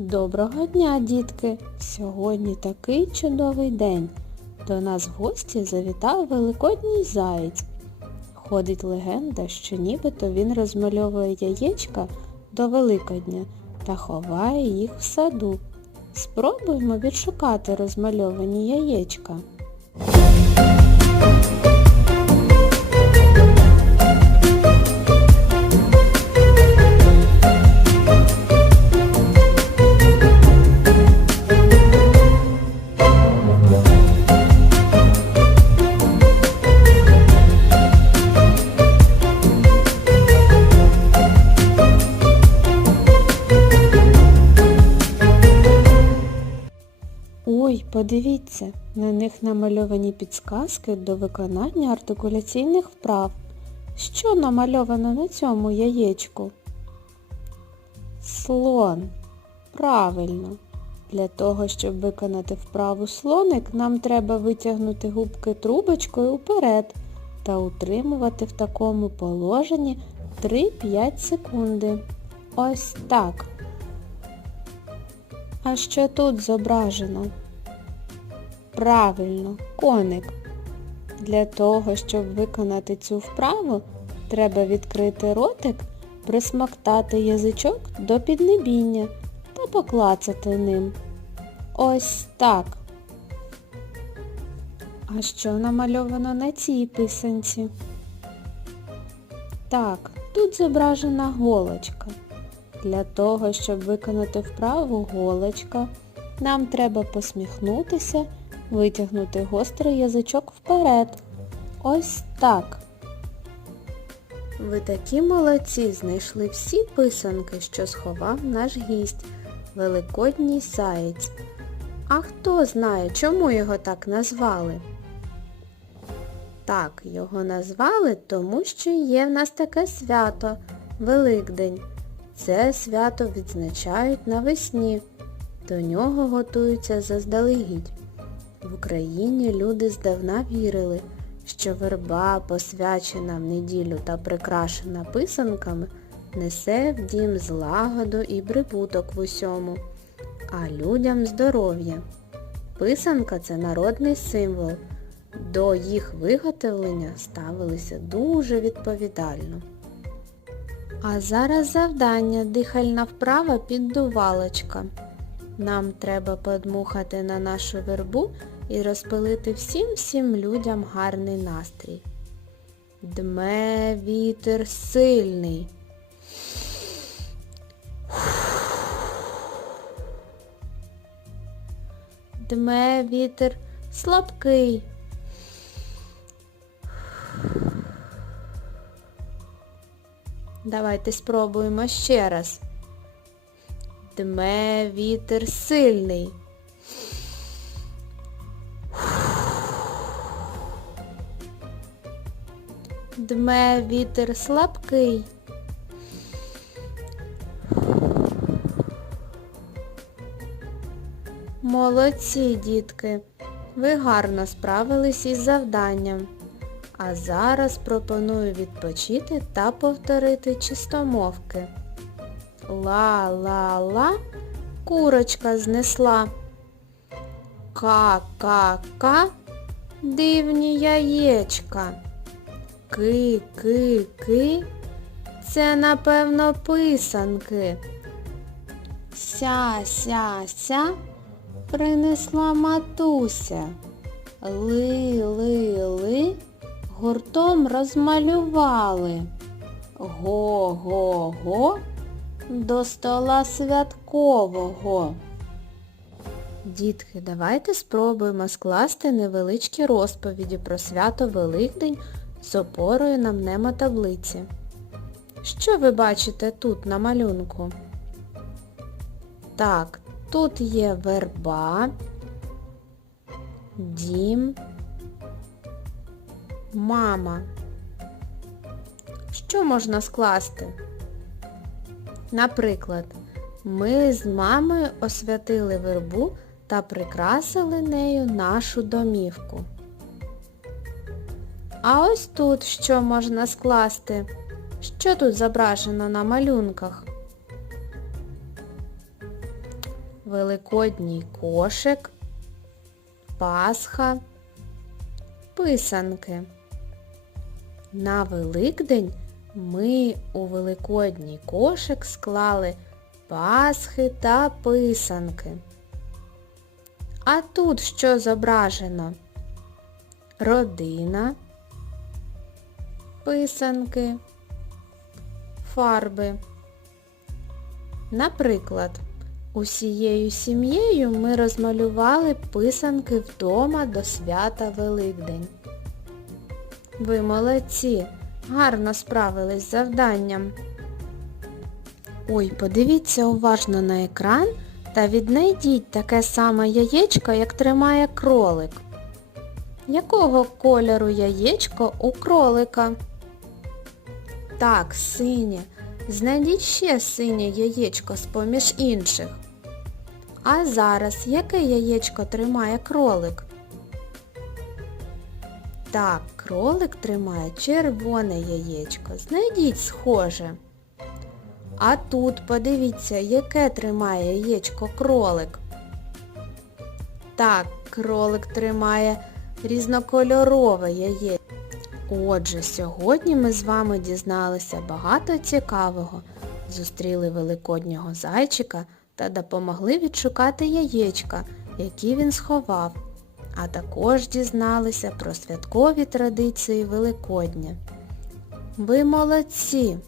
Доброго дня, дітки! Сьогодні такий чудовий день. До нас в гості завітав великодній заєць. Ходить легенда, що нібито він розмальовує яєчка до Великодня та ховає їх в саду. Спробуємо відшукати розмальовані яєчка. Подивіться, на них намальовані підсказки до виконання артикуляційних вправ. Що намальовано на цьому яєчку? Слон. Правильно. Для того, щоб виконати вправу слоник, нам треба витягнути губки трубочкою вперед та утримувати в такому положенні 3-5 секунди. Ось так. А що тут зображено? Правильно, коник. Для того, щоб виконати цю вправу, треба відкрити ротик, присмоктати язичок до піднебіння та поклацати ним. Ось так. А що намальовано на цій писанці? Так, тут зображена голочка. Для того, щоб виконати вправу голочка, нам треба посміхнутися, витягнути гострий язичок вперед. Ось так. Ви такі молодці, знайшли всі писанки, що сховав наш гість, Великодній Заєць. А хто знає, чому його так назвали? Так, його назвали, тому що є в нас таке свято Великдень. Це свято відзначають навесні. До нього готуються заздалегідь. В Україні люди здавна вірили, що верба, посвячена в неділю та прикрашена писанками, несе в дім злагоду і прибуток в усьому, а людям здоров'я. Писанка це народний символ. До їх виготовлення ставилися дуже відповідально. А зараз завдання дихальна вправа піддувалочка. Нам треба подмухати на нашу вербу і розпилити всім-всім людям гарний настрій. Дме вітер сильний. Дме вітер слабкий. Давайте спробуємо ще раз. Дме вітер сильний. Дме вітер слабкий. Молодці, дітки! Ви гарно справились із завданням. А зараз пропоную відпочити та повторити чистомовки. Ла-ла-ла, курочка знесла. Ка-ка-ка, дивні яєчка. Ки-ки-ки, це напевно писанки. Ся-ся-ся, принесла матуся. Ли-ли-ли, гуртом розмалювали. Го-го-го, до стола святкового. Дітки, давайте спробуємо скласти невеличкі розповіді про свято Великдень з опорою на мнемотаблиці. Що ви бачите тут на малюнку? Так, тут є верба, дім, мама. Що можна скласти? Наприклад, ми з мамою освятили вербу та прикрасили нею нашу домівку. А ось тут що можна скласти? Що тут зображено на малюнках? великодній кошик, Пасха, писанки. На Великдень ми у великодній кошик склали пасхи та писанки. А тут що зображено? Родина, писанки, фарби. Наприклад, усією сім'єю ми розмалювали писанки вдома до свята Великдень. Ви молодці, гарно справились з завданням. Ой, подивіться уважно на екран та віднайдіть таке саме яєчко, як тримає кролик. Якого кольору яєчко у кролика? Так, синє. Знайдіть ще синє яєчко з-поміж інших. А зараз яке яєчко тримає кролик? Так, кролик тримає червоне яєчко. Знайдіть схоже. А тут подивіться, яке тримає яєчко кролик. Так, кролик тримає різнокольорове яєчко. Отже, сьогодні ми з вами дізналися багато цікавого, зустріли великоднього зайчика та допомогли відшукати яєчка, які він сховав, а також дізналися про святкові традиції Великодня. Ви молодці!